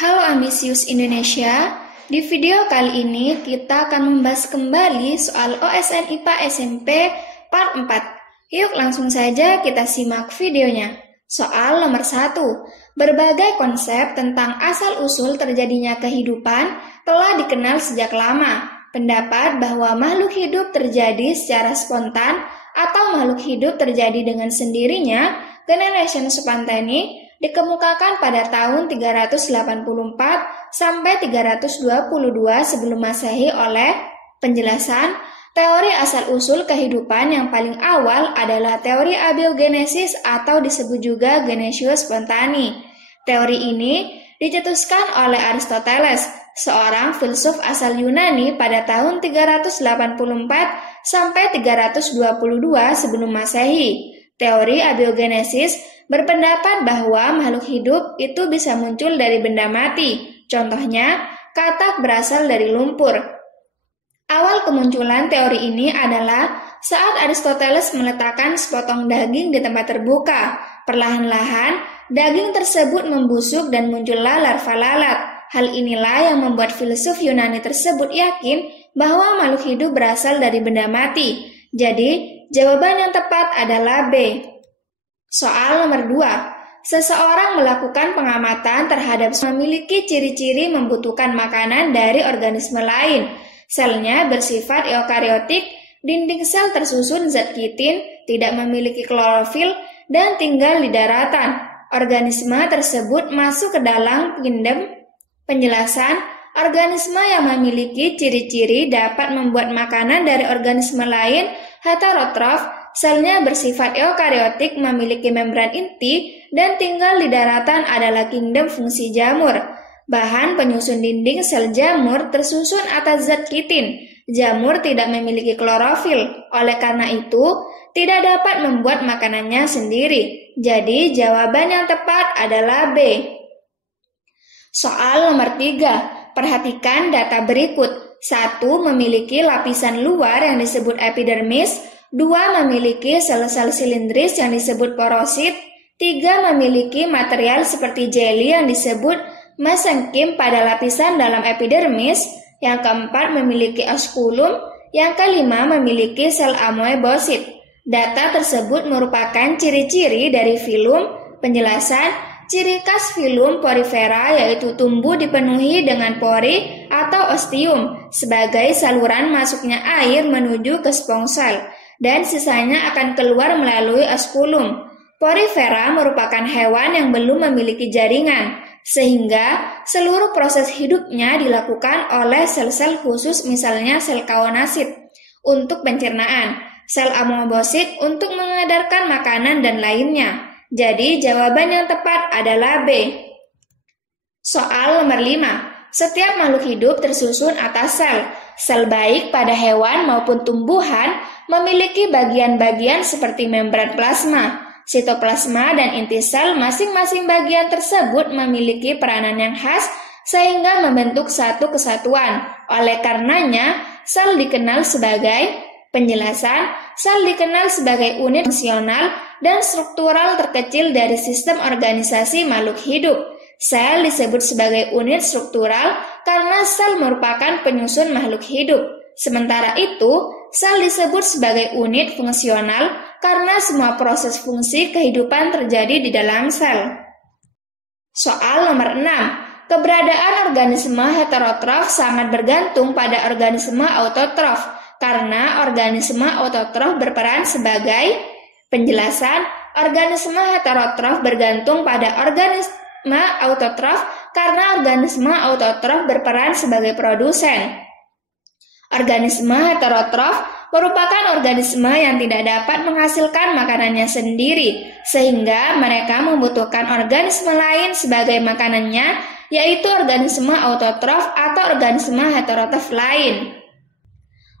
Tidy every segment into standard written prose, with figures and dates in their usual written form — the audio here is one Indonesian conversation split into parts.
Halo ambisius Indonesia, di video kali ini kita akan membahas kembali soal OSN IPA SMP part 4. Yuk langsung saja kita simak videonya. Soal nomor 1. Berbagai konsep tentang asal-usul terjadinya kehidupan telah dikenal sejak lama. Pendapat bahwa makhluk hidup terjadi secara spontan atau makhluk hidup terjadi dengan sendirinya, generation spontane, dikemukakan pada tahun 384 sampai 322 sebelum Masehi oleh penjelasan teori asal-usul kehidupan yang paling awal adalah teori abiogenesis atau disebut juga genetio spontane. Teori ini dicetuskan oleh Aristoteles, seorang filsuf asal Yunani pada tahun 384 sampai 322 sebelum Masehi. Teori abiogenesis berpendapat bahwa makhluk hidup itu bisa muncul dari benda mati. Contohnya, katak berasal dari lumpur. Awal kemunculan teori ini adalah saat Aristoteles meletakkan sepotong daging di tempat terbuka. Perlahan-lahan, daging tersebut membusuk dan muncullah larva lalat. Hal inilah yang membuat filsuf Yunani tersebut yakin bahwa makhluk hidup berasal dari benda mati. Jadi, jawaban yang tepat adalah B. Soal nomor 2. Seseorang melakukan pengamatan terhadap memiliki ciri-ciri membutuhkan makanan dari organisme lain. Selnya bersifat eukariotik, dinding sel tersusun zat kitin, tidak memiliki klorofil, dan tinggal di daratan. Organisme tersebut masuk ke dalam kingdom. Penjelasan, organisme yang memiliki ciri-ciri dapat membuat makanan dari organisme lain heterotrof, selnya bersifat eukariotik, memiliki membran inti, dan tinggal di daratan adalah kingdom fungsi jamur. Bahan penyusun dinding sel jamur tersusun atas zat kitin. Jamur tidak memiliki klorofil, oleh karena itu tidak dapat membuat makanannya sendiri. Jadi jawaban yang tepat adalah B. Soal nomor 3. Perhatikan data berikut. 1. Memiliki lapisan luar yang disebut epidermis. 2. Memiliki sel-sel silindris yang disebut porosit. 3. Memiliki material seperti jeli yang disebut mesenkim pada lapisan dalam epidermis. Yang keempat memiliki osculum. Yang kelima memiliki sel amoebosit. Data tersebut merupakan ciri-ciri dari filum. Penjelasan, ciri khas filum porifera yaitu tumbuh dipenuhi dengan pori atau ostium sebagai saluran masuknya air menuju ke sponsel dan sisanya akan keluar melalui osculum. Porifera merupakan hewan yang belum memiliki jaringan, sehingga seluruh proses hidupnya dilakukan oleh sel-sel khusus, misalnya sel kaonasit untuk pencernaan, sel amoebosit untuk mengedarkan makanan dan lainnya. Jadi jawaban yang tepat adalah B. Soal nomor 5. Setiap makhluk hidup tersusun atas sel. Sel baik pada hewan maupun tumbuhan memiliki bagian-bagian seperti membran plasma, sitoplasma, dan inti sel. Masing-masing bagian tersebut memiliki peranan yang khas sehingga membentuk satu kesatuan. Oleh karenanya, sel dikenal sebagai penjelasan, sel dikenal sebagai unit fungsional dan struktural terkecil dari sistem organisasi makhluk hidup. Sel disebut sebagai unit struktural karena sel merupakan penyusun makhluk hidup. Sementara itu, sel disebut sebagai unit fungsional karena semua proses fungsi kehidupan terjadi di dalam sel. Soal nomor 6. Keberadaan organisme heterotrof sangat bergantung pada organisme autotrof. Karena organisme autotrof berperan sebagai penjelasan, organisme heterotrof bergantung pada organisme autotrof karena organisme autotrof berperan sebagai produsen. Organisme heterotrof merupakan organisme yang tidak dapat menghasilkan makanannya sendiri, sehingga mereka membutuhkan organisme lain sebagai makanannya, yaitu organisme autotrof atau organisme heterotrof lain.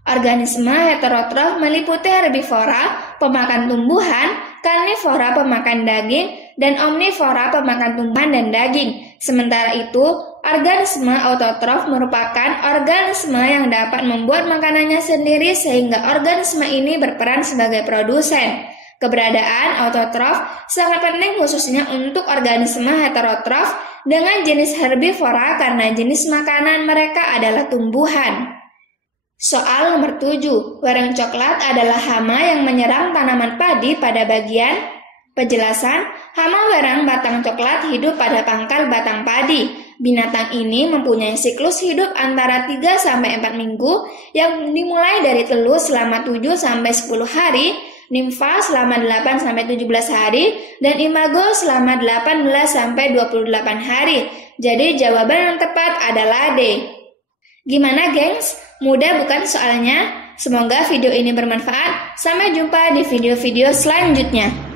Organisme heterotrof meliputi herbivora, pemakan tumbuhan, karnivora, pemakan daging, dan omnivora, pemakan tumbuhan dan daging. Sementara itu, organisme autotrof merupakan organisme yang dapat membuat makanannya sendiri sehingga organisme ini berperan sebagai produsen. Keberadaan autotrof sangat penting khususnya untuk organisme heterotrof dengan jenis herbivora karena jenis makanan mereka adalah tumbuhan. Soal nomor 7, wereng coklat adalah hama yang menyerang tanaman padi pada bagian. Penjelasan, hama wereng batang coklat hidup pada pangkal batang padi. Binatang ini mempunyai siklus hidup antara 3-4 minggu yang dimulai dari telur selama 7-10 hari, nimfa selama 8-17 hari, dan imago selama 18-28 hari. Jadi jawaban yang tepat adalah D. Gimana gengs? Mudah bukan soalnya? Semoga video ini bermanfaat. Sampai jumpa di video-video selanjutnya.